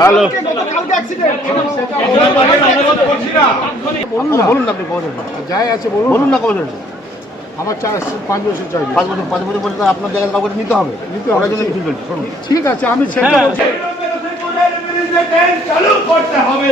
hello বলুন আপনি কজন যাই আছে বলুন না কজন আমার 5 বছর চাই 5 বছর পরে আপনার জায়গায় কাউকে নিতে হবে ঠিক আছে আমি সেটা বলছি চালু করতে হবে